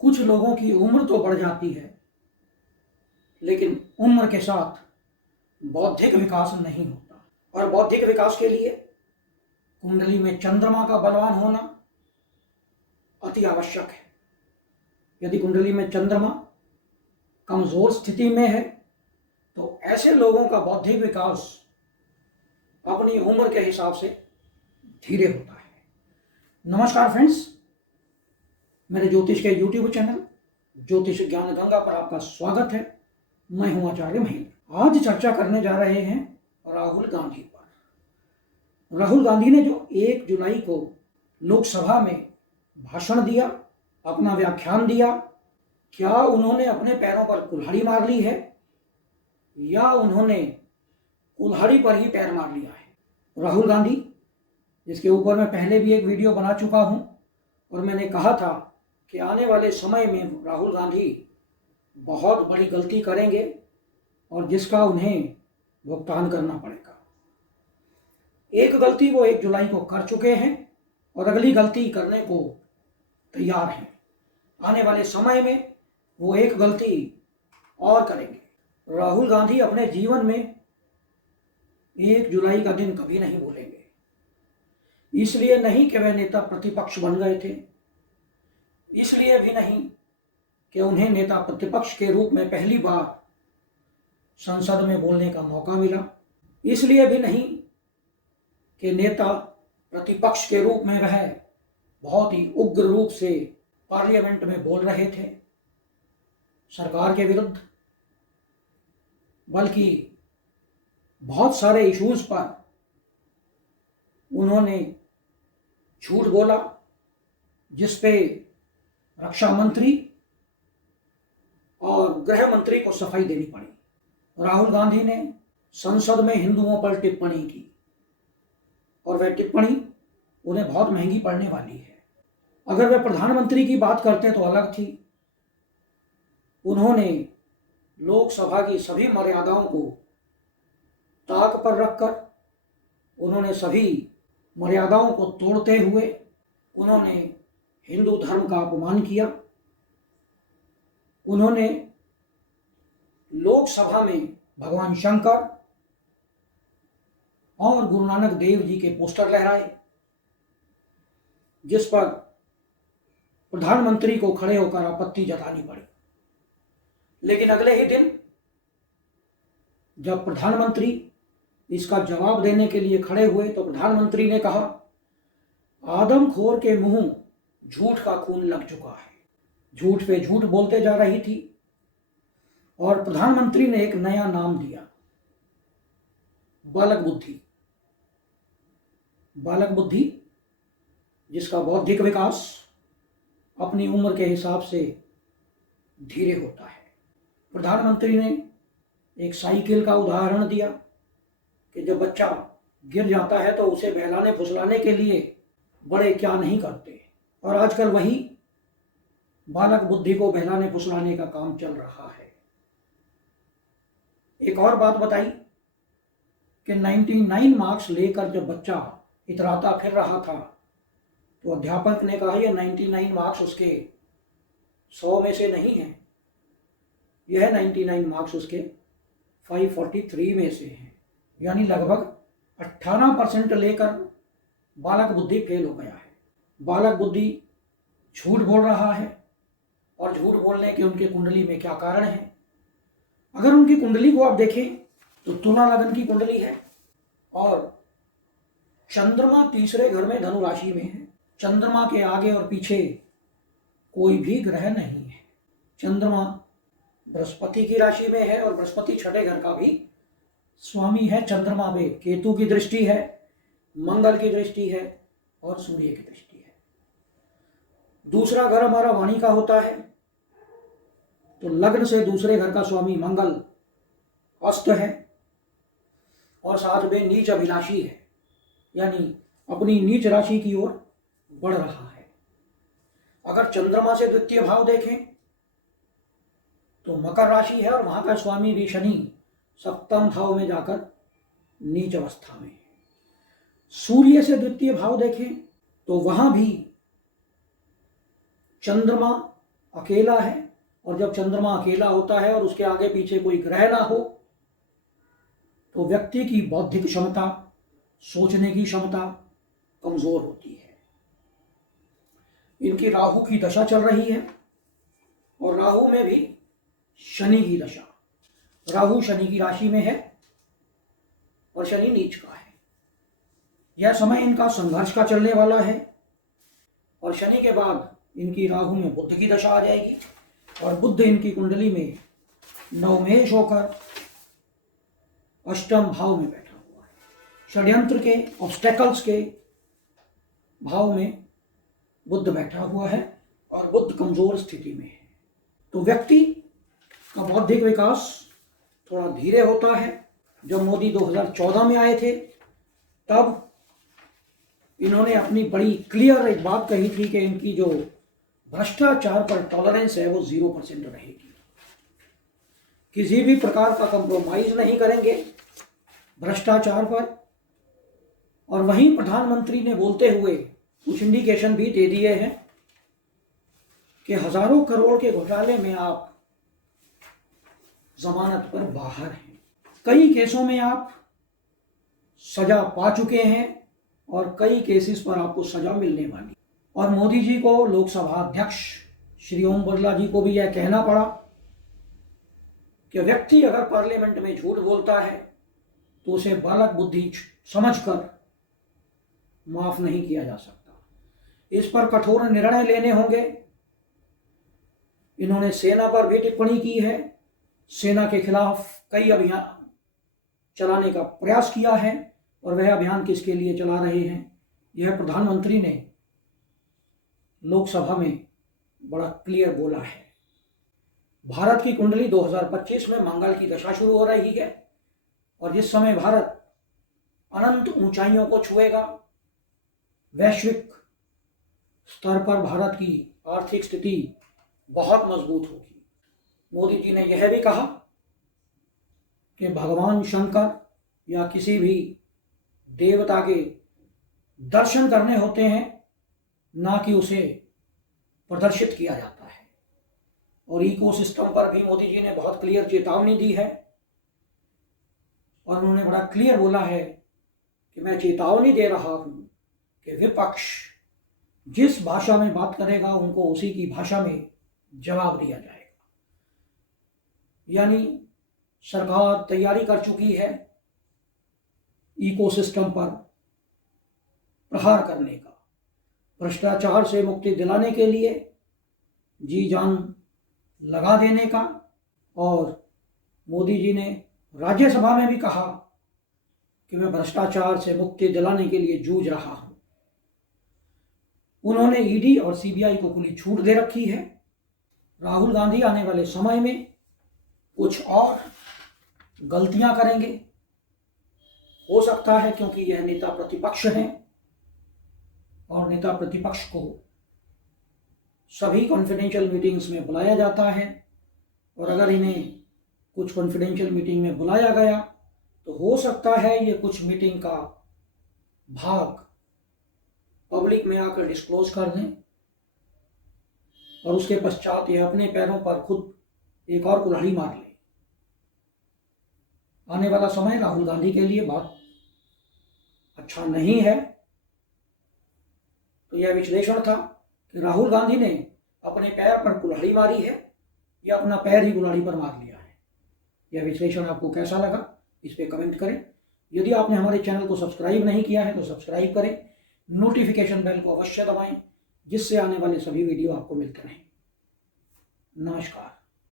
कुछ लोगों की उम्र तो बढ़ जाती है, लेकिन उम्र के साथ बौद्धिक विकास नहीं होता। और बौद्धिक विकास के लिए कुंडली में चंद्रमा का बलवान होना अति आवश्यक है। यदि कुंडली में चंद्रमा कमजोर स्थिति में है तो ऐसे लोगों का बौद्धिक विकास अपनी उम्र के हिसाब से धीरे होता है। नमस्कार फ्रेंड्स, मेरे ज्योतिष के YouTube चैनल ज्योतिष ज्ञान गंगा पर आपका स्वागत है। मैं हूं आचार्य महेंद्र। आज चर्चा करने जा रहे हैं राहुल गांधी पर। राहुल गांधी ने जो 1 जुलाई को लोकसभा में भाषण दिया, अपना व्याख्यान दिया, क्या उन्होंने अपने पैरों पर कुल्हाड़ी मार ली है या उन्होंने कुल्हाड़ी पर ही पैर मार लिया है? राहुल गांधी, जिसके ऊपर मैं पहले भी एक वीडियो बना चुका हूं और मैंने कहा था कि आने वाले समय में राहुल गांधी बहुत बड़ी गलती करेंगे और जिसका उन्हें भुगतान करना पड़ेगा। एक गलती वो 1 जुलाई को कर चुके हैं और अगली गलती करने को तैयार हैं। आने वाले समय में वो एक गलती और करेंगे। राहुल गांधी अपने जीवन में 1 जुलाई का दिन कभी नहीं भूलेंगे। इसलिए नहीं कि वे नेता प्रतिपक्ष बन गए थे, इसलिए भी नहीं कि उन्हें नेता प्रतिपक्ष के रूप में पहली बार संसद में बोलने का मौका मिला, इसलिए भी नहीं कि नेता प्रतिपक्ष के रूप में वह बहुत ही उग्र रूप से पार्लियामेंट में बोल रहे थे सरकार के विरुद्ध, बल्कि बहुत सारे इश्यूज पर उन्होंने झूठ बोला, जिस पे रक्षा मंत्री और गृह मंत्री को सफाई देनी पड़ी। राहुल गांधी ने संसद में हिंदुओं पर टिप्पणी की और वह टिप्पणी उन्हें बहुत महंगी पड़ने वाली है। अगर वे प्रधानमंत्री की बात करते तो अलग थी। उन्होंने लोकसभा की सभी मर्यादाओं को ताक पर रखकर, उन्होंने सभी मर्यादाओं को तोड़ते हुए उन्होंने हिंदू धर्म का अपमान किया। उन्होंने लोकसभा में भगवान शंकर और गुरु नानक देव जी के पोस्टर लहराए, जिस पर प्रधानमंत्री को खड़े होकर आपत्ति जतानी पड़ी। लेकिन अगले ही दिन जब प्रधानमंत्री इसका जवाब देने के लिए खड़े हुए तो प्रधानमंत्री ने कहा, आदमखोर के मुंह झूठ का खून लग चुका है। झूठ पे झूठ बोलते जा रही थी और प्रधानमंत्री ने एक नया नाम दिया, बालक बुद्धि। बालक बुद्धि, जिसका बौद्धिक विकास अपनी उम्र के हिसाब से धीरे होता है। प्रधानमंत्री ने एक साइकिल का उदाहरण दिया कि जब बच्चा गिर जाता है तो उसे बहलाने फुसलाने के लिए बड़े क्या नहीं करते, और आजकल वही बालक बुद्धि को बहलाने फुसलाने का काम चल रहा है। एक और बात बताई कि 99 मार्क्स लेकर जब बच्चा इतराता फिर रहा था तो अध्यापक ने कहा, यह 99 मार्क्स उसके 100 में से नहीं है, यह 99 मार्क्स उसके 543 में से हैं। यानी लगभग 18% लेकर बालक बुद्धि फेल हो गया है। बालक बुद्धि झूठ बोल रहा है और झूठ बोलने के उनके कुंडली में क्या कारण है? अगर उनकी कुंडली को आप देखें तो तुला लगन की कुंडली है और चंद्रमा तीसरे घर में धनु राशि में है। चंद्रमा के आगे और पीछे कोई भी ग्रह नहीं है। चंद्रमा बृहस्पति की राशि में है और बृहस्पति छठे घर का भी स्वामी है। चंद्रमा में केतु की दृष्टि है, मंगल की दृष्टि है और सूर्य की दृष्टि है। दूसरा घर हमारा वाणी का होता है, तो लग्न से दूसरे घर का स्वामी मंगल अस्त है और साथ में नीच अभिलाषी है, यानी अपनी नीच राशि की ओर बढ़ रहा है। अगर चंद्रमा से द्वितीय भाव देखें तो मकर राशि है और वहां का स्वामी भी शनि 7वें भाव में जाकर नीच अवस्था में है। सूर्य से द्वितीय भाव देखें तो वहां भी चंद्रमा अकेला है, और जब चंद्रमा अकेला होता है और उसके आगे पीछे कोई ग्रह ना हो तो व्यक्ति की बौद्धिक क्षमता, सोचने की क्षमता कमजोर होती है। इनकी राहु की दशा चल रही है और राहु में भी शनि की दशा। राहु शनि की राशि में है और शनि नीच का है। यह समय इनका संघर्ष का चलने वाला है और शनि के बाद इनकी राहु में बुध की दशा आ जाएगी और बुध इनकी कुंडली में नवमेश होकर अष्टम भाव में बैठा हुआ है। षड्यंत्र के, ऑब्स्टेकल्स के भाव में बुध बैठा हुआ है और बुध कमजोर स्थिति में है। तो व्यक्ति का बौद्धिक विकास थोड़ा धीरे होता है। जब मोदी 2014 में आए थे तब इन्होंने अपनी बड़ी क्लियर एक बात कही थी कि इनकी जो भ्रष्टाचार पर टॉलरेंस है वो 0% रहेगी। किसी भी प्रकार का कंप्रोमाइज नहीं करेंगे भ्रष्टाचार पर। और वहीं प्रधानमंत्री ने बोलते हुए कुछ इंडिकेशन भी दे दिए हैं कि हजारों करोड़ के घोटाले में आप जमानत पर बाहर हैं। कई केसों में आप सजा पा चुके हैं और कई केसेस पर आपको सजा मिलने वाली। और मोदी जी को, लोकसभा अध्यक्ष श्री ओम बिरला जी को भी यह कहना पड़ा कि व्यक्ति अगर पार्लियामेंट में झूठ बोलता है तो उसे बालक बुद्धि समझकर माफ नहीं किया जा सकता। इस पर कठोर निर्णय लेने होंगे। इन्होंने सेना पर भी टिप्पणी की है। सेना के खिलाफ कई अभियान चलाने का प्रयास किया है और वह अभियान किसके लिए चला रहे हैं यह प्रधानमंत्री ने लोकसभा में बड़ा क्लियर बोला है। भारत की कुंडली 2025 में मंगल की दशा शुरू हो रही है और जिस समय भारत अनंत ऊंचाइयों को छुएगा, वैश्विक स्तर पर भारत की आर्थिक स्थिति बहुत मजबूत होगी। मोदी जी ने यह भी कहा कि भगवान शंकर या किसी भी देवता के दर्शन करने होते हैं, ना कि उसे प्रदर्शित किया जाता है। और इकोसिस्टम पर भी मोदी जी ने बहुत क्लियर चेतावनी दी है और उन्होंने बड़ा क्लियर बोला है कि मैं चेतावनी दे रहा हूं कि विपक्ष जिस भाषा में बात करेगा उनको उसी की भाषा में जवाब दिया जाएगा। यानी सरकार तैयारी कर चुकी है इकोसिस्टम पर प्रहार करने का, भ्रष्टाचार से मुक्ति दिलाने के लिए जी जान लगा देने का। और मोदी जी ने राज्यसभा में भी कहा कि मैं भ्रष्टाचार से मुक्ति दिलाने के लिए जूझ रहा हूं। उन्होंने ईडी और सीबीआई को खुली छूट दे रखी है। राहुल गांधी आने वाले समय में कुछ और गलतियां करेंगे, हो सकता है, क्योंकि यह नेता प्रतिपक्ष हैं और नेता प्रतिपक्ष को सभी कॉन्फिडेंशियल मीटिंग्स में बुलाया जाता है और अगर इन्हें कुछ कॉन्फिडेंशियल मीटिंग में बुलाया गया तो हो सकता है ये कुछ मीटिंग का भाग पब्लिक में आकर डिस्क्लोज कर दें और उसके पश्चात ये अपने पैरों पर खुद एक और कुल्हाड़ी मार ले। आने वाला समय राहुल गांधी के लिए बहुत अच्छा नहीं है। तो यह विश्लेषण था कि राहुल गांधी ने अपने पैर पर कुल्हाड़ी मारी है या अपना पैर ही कुल्हाड़ी पर मार लिया है। यह विश्लेषण आपको कैसा लगा इस पे कमेंट करें। यदि आपने हमारे चैनल को सब्सक्राइब नहीं किया है तो सब्सक्राइब करें, नोटिफिकेशन बेल को अवश्य दबाएं जिससे आने वाले सभी वीडियो आपको मिलते रहें। नमस्कार।